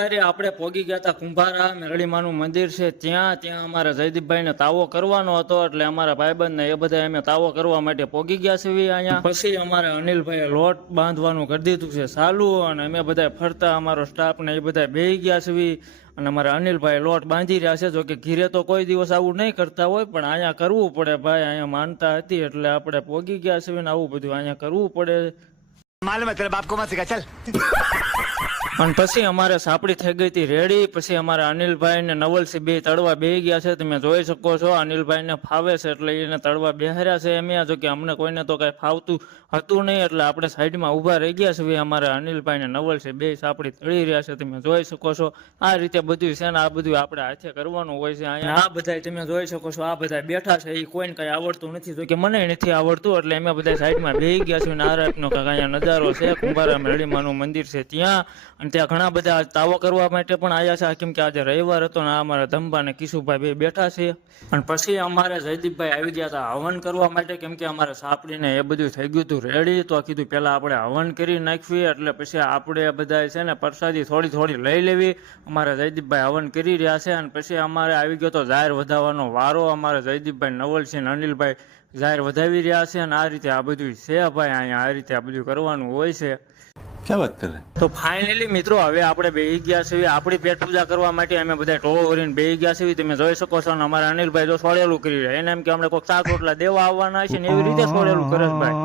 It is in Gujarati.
અરે આપણે પોગી ગયા હતા કુંભારા મેરડીમાનું મંદિર છે ત્યાં અમારા જયદીપભાઈને તાવો કરવાનો હતો એટલે અમારા ભાઈબંધ ને એ બધા અમે તાવો કરવા માટે પોગી ગયા છીએ અહીંયા. પછી અમારે અનિલભાઈએ લોટ બાંધવાનું કરી દીધું છે ચાલુ અને અમે બધા ફરતા અમારો સ્ટાફ ને એ બધા બેહી ગયા છીએ અને અમારા અનિલભાઈ લોટ બાંધી રહ્યા છે. જો કે ઘીરે તો કોઈ દિવસ આવું નહીં કરતા હોય પણ અહીંયા કરવું પડે ભાઈ, અહીંયા માનતા હતી એટલે આપણે પોગી ગયા છીએ ને આવું બધું અહીંયા કરવું પડે. मालूम है तेरे बाप को मत सिखा चल. અને પછી અમારે સાપડી થઈ ગઈ હતી રેડી. પછી અમારા અનિલભાઈ ને નવલસિંહ બે તળવા બેહી ગયા છે, તમે જોઈ શકો છો. અનિલભાઈ ને ફાવે છે એટલે એને તળવા બેહાર્યા છે એમ. જો કે અમને કોઈને તો કઈ ફાવતું હતું નહીં એટલે આપણે સાઈડમાં ઊભા રહી ગયા છે. અમારા અનિલભાઈ ને નવલસિંહ બે સાપડી તળી રહ્યા છે, તમે જોઈ શકો છો. આ રીતે બધું છે ને આ બધું આપણે હાથે કરવાનું હોય છે. અહીંયા આ બધા તમે જોઈ શકો છો, આ બધા બેઠા છે એ કોઈને કઈ આવડતું નથી. જો કે મને નથી આવડતું એટલે અમે બધા સાઈડમાં બેહી ગયા છે. આ રાતનો કાંઈક અહીંયા નજારો છે. કુંભારા મેરડીમાનું મંદિર છે ત્યાં, અને ત્યાં ઘણા બધા તાવો કરવા માટે પણ આવ્યા છે કેમ કે આજે રવિવાર હતો ને આ અમારા ધંબા ને કિશુભાઈ બે બેઠા છે. અને પછી અમારે જયદીપભાઈ આવી ગયા હતા હવન કરવા માટે કેમ કે અમારે સાપડીને એ બધું થઈ ગયું હતું રેડી. તો કીધું પેલા આપણે હવન કરી નાખવી એટલે પછી આપણે બધા છે ને પ્રસાદી થોડી થોડી લઈ લેવી. અમારે જયદીપભાઈ હવન કરી રહ્યા છે અને પછી અમારે આવી ગયો તો જાહેર વધાવવાનો વારો. અમારે જયદીપભાઈ નવલસિંહ અનિલભાઈ જાહેર વધાવી રહ્યા છે અને આ રીતે આ બધું છે ભાઈ. અહીંયા આ રીતે આ બધું કરવાનું હોય છે. क्या बात कर रहे हैं? તો ફાઇનલી મિત્રો હવે આપણે બેહી ગયા છીએ આપણી પેટ પૂજા કરવા માટે. અમે બધા ટોળો ભરીને બેહી ગયા છીએ, તમે જોઈ શકો છો. અને અમારા અનિલભાઈ જો સોળેલું કરી રહ્યા એને એમ કે અમને કોઈ શાક રોટલા દેવા આવવાના છે ને એવી રીતે સોળેલું કરે છે ભાઈ.